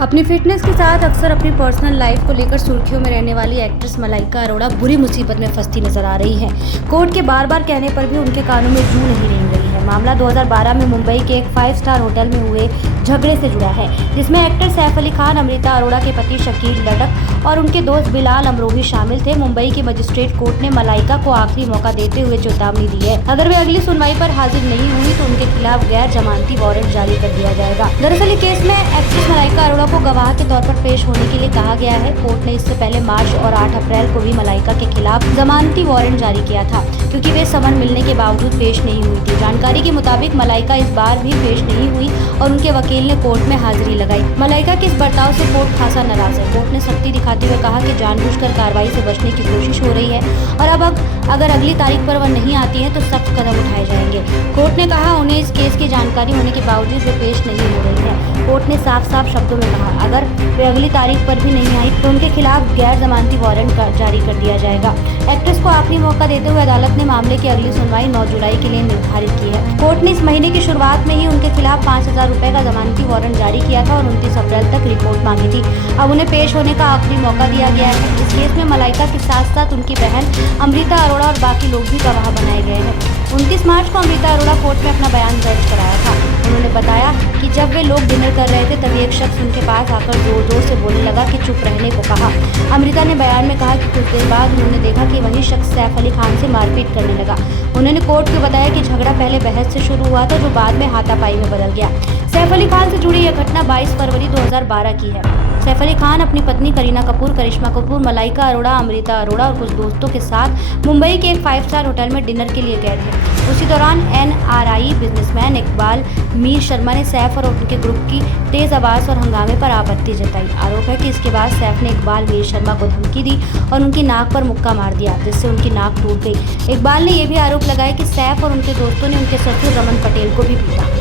अपनी फिटनेस के साथ अक्सर अपनी पर्सनल लाइफ को लेकर सुर्खियों में रहने वाली एक्ट्रेस मलाइका अरोड़ा बुरी मुसीबत में फंसती नजर आ रही है। कोर्ट के बार बार कहने पर भी उनके कानों में जू नहीं रेंग रही है। मामला 2012 में मुंबई के एक 5 स्टार होटल में हुए झगड़े से जुड़ा है, जिसमें एक्टर सैफ अली खान, अमृता अरोड़ा के पति शकील लडक और उनके दोस्त बिलाल अमरोही शामिल थे। मुंबई की मजिस्ट्रेट कोर्ट ने मलाइका को आखिरी मौका देते हुए चेतावनी दी है। अगर वे अगली सुनवाई पर हाजिर नहीं हुई तो उनके खिलाफ गैर जमानती वारंट जारी कर दिया जाएगा। दरअसल इस केस में एक्ट्रेस मलाइका अरोड़ा को गवाह के तौर पर पेश होने के लिए कहा गया है। कोर्ट ने इससे पहले मार्च और 8 अप्रैल को भी मलाइका के खिलाफ जमानती वारंट जारी किया था, क्योंकि वे समन मिलने के बावजूद पेश नहीं हुई थी। जानकारी के मुताबिक मलाइका इस बार भी पेश नहीं हुई और उनके वकील ने कोर्ट में हाजिरी लगाई। मलाइका के इस बर्ताव से कोर्ट खासा नाराज है। कोर्ट ने सख्ती दिखाते हुए कहा कि जानबूझकर कार्रवाई से बचने की कोशिश हो रही है और अब अगर अगली तारीख पर वह नहीं आती है तो सख्त कदम उठाए जाएंगे। कोर्ट ने कहा उन्हें इस केस की जानकारी होने के बावजूद वे पेश नहीं हो रही है। कोर्ट ने साफ साफ शब्दों में कहा अगर वे अगली तारीख पर भी नहीं आई तो उनके खिलाफ गैर जमानती वारंट जारी कर दिया जाएगा। एक्ट्रेस को आखिरी मौका देते हुए अदालत ने मामले की अगली सुनवाई 9 जुलाई के लिए निर्धारित की है। कोर्ट ने इस महीने की शुरुआत में ही उनके खिलाफ 5,000 रुपए का जमानती वारंट जारी किया था और 29 अप्रैल तक रिपोर्ट मांगी थी। अब उन्हें पेश होने का आखिरी मौका दिया गया है। इस केस में मलाइका के साथ साथ उनकी बहन अमृता अरोड़ा और बाकी लोग भी गवाह बनाए गए हैं। 29 मार्च को अमृता अरोड़ा कोर्ट में अपना बयान दर्ज कराया था। उन्होंने बताया कि जब वे लोग डिनर कर रहे थे तभी एक शख्स उनके पास आकर जोर जोर से बोलने लगा कि चुप रहने को कहा। अमृता ने बयान में कहा कि कुछ देर बाद उन्होंने देखा कि वही शख्स सैफ अली खान से मारपीट करने लगा। उन्होंने कोर्ट को बताया कि झगड़ा पहले बहस से शुरू हुआ था जो बाद में हाथापाई में बदल गया। सैफ अली खान से जुड़ी यह घटना 22 फरवरी 2012 की है। सैफ अली खान अपनी पत्नी करीना कपूर, करिश्मा कपूर, मलाइका अरोड़ा, अमृता अरोड़ा और कुछ दोस्तों के साथ मुंबई के एक 5 स्टार होटल में डिनर के लिए गए थे। उसी दौरान NRI बिजनेसमैन इकबाल मीर शर्मा ने सैफ और उनके ग्रुप की तेज आवाज और हंगामे पर आपत्ति जताई। आरोप है कि इसके बाद सैफ ने इकबाल मीर शर्मा को धमकी दी और उनकी नाक पर मुक्का मार दिया, जिससे उनकी नाक टूट गई। इकबाल ने यह भी आरोप लगाया कि सैफ और उनके दोस्तों ने उनके ससुर रमन पटेल को भी पीटा।